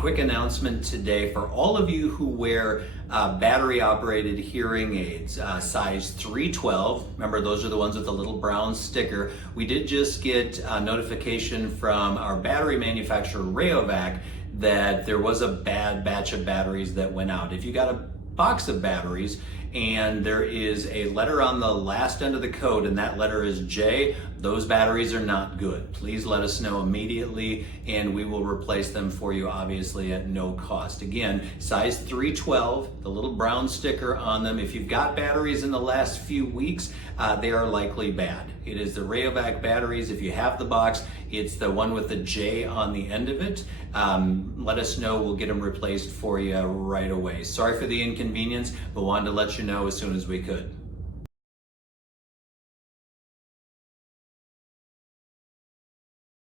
quick announcement today for all of you who wear battery operated hearing aids, size 312. Remember, those are the ones with the little brown sticker. We did just get a notification from our battery manufacturer, Rayovac, that there was a bad batch of batteries that went out. If you got a box of batteries and there is a letter on the last end of the code and that letter is J, those batteries are not good. Please let us know immediately and we will replace them for you, obviously at no cost. Again, size 312, the little brown sticker on them. If you've got batteries in the last few weeks, they are likely bad. It is the Rayovac batteries. If you have the box, it's the one with the J on the end of it. Let us know, we'll get them replaced for you right away. Sorry for the inconvenience, but wanted to let you know as soon as we could.